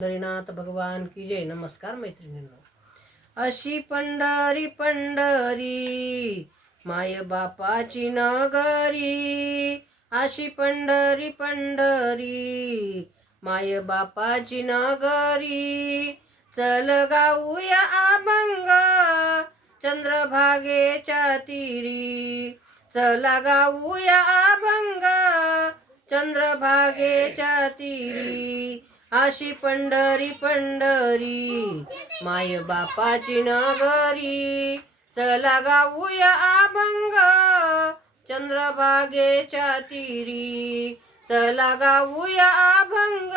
पंढरीनाथ भगवान की जय. नमस्कार मैत्रिणींनो. अशी पंढरी पंढरी माय बापाची नगरी, अशी पंढरी पंढरी माय बापाची नगरी. चल गाऊया अभंग चंद्रभागेच्या तीरी, चला गाऊया अभंग चंद्रभागेच्या तीरी. अशी पंढरी पंढरी माय बापाची नगरी, चला गाऊया अभंग चंद्रभागेच्या तीरी, चला गाऊया अभंग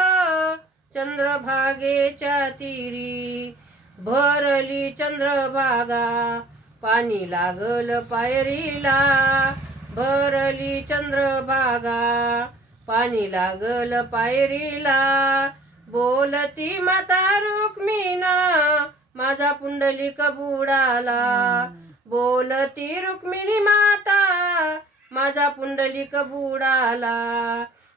चंद्रभागेच्या तीरी. भरली चंद्रभागा पाणी लागल पायरीला, भरली चंद्रभागा पाणी लागल पायरीला. बोलती माता रुक्मिणा माझा पुंडलिक बुडाला, बोलती रुक्मिणी माता माझा पुंडलिक बुडाला.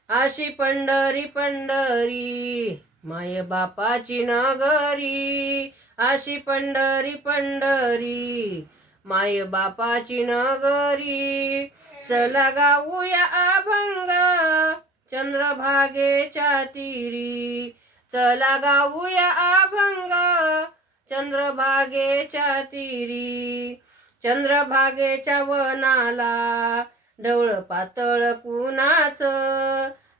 अशी पंढरी पंढरी माय बापाची नगरी, अशी पंढरी पंढरी माय बापाची नगरी. चला गाऊया अभंग चंद्रभागेच्या तीरी, चला गाऊया अभंग चंद्रभागेच्या तीरी. चंद्रभागेच्या वनाला ढवळ पातळ कुणाच,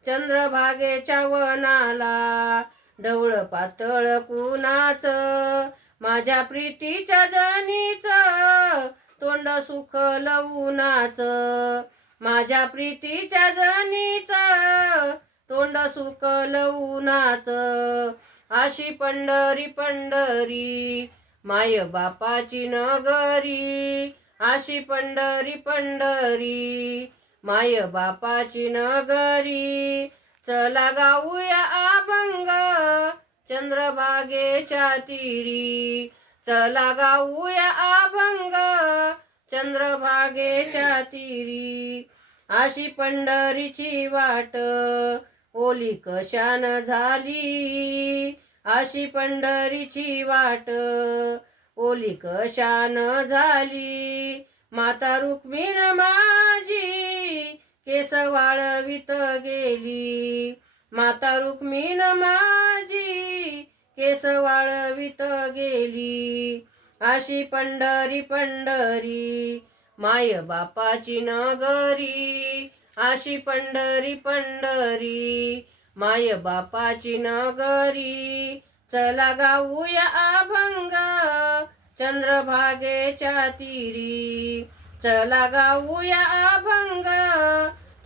चंद्रभागेच्या वनाला ढवळ पातळ कुणाच. माझ्या प्रीतीच्या जनीच तोंड सुखल उन्हाच, माझ्या प्रीतीच्या जनीच तोंड सुकल उन्हाच. अशी पंढरी पंढरी माय बापाची नगरी, अशी पंढरी पंढरी माय बापाची नगरी. चला गाऊया अभंग चंद्रभागेच्या तीरी, चला गाऊया अभंग चंद्रभागेच्या तीरी. अशी पंढरीची वाट ओली कशान झाली, अशी पंढरीची वाट ओली कशान झाली. माता रुक्मिण माझी केस वाळवित गेली, माता रुक्मिण माझी केस वाळवित गेली. अशी पंढरी पंढरी माय बापाची नगरी, अशी पंढरी पंढरी माय बापाची नगरी. चला गाऊया अभंग चंद्रभागेच्या तीरी, चला गाऊया अभंग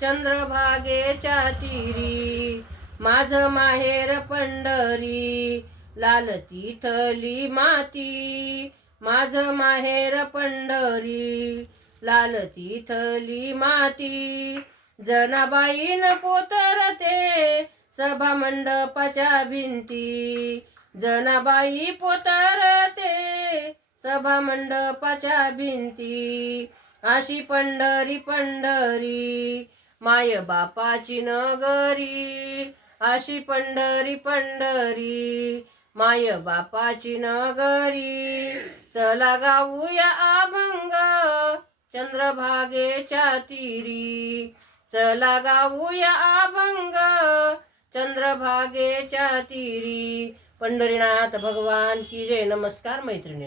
चंद्रभागेच्या तीरी. माझं माहेर पंढरी लाल तिथली माती, माझं माहेर पंढरी लाल तिथली माती. जनाबाईन पोतरते सभा मंडपाच्या भिंती, जनाबाई पोतरते सभा मंडपाच्या भिंती. अशी पंढरी पंढरी माय बापाची नगरी, अशी पंढरी पंढरी माय बापाची नगरी. चला गाऊया अभंग चंद्रभागेच्या तीरी, चला गाऊया अभंग चंद्रभागेच्या तीरी. पंढरीनाथ भगवान की जय. नमस्कार मैत्रिणींनो.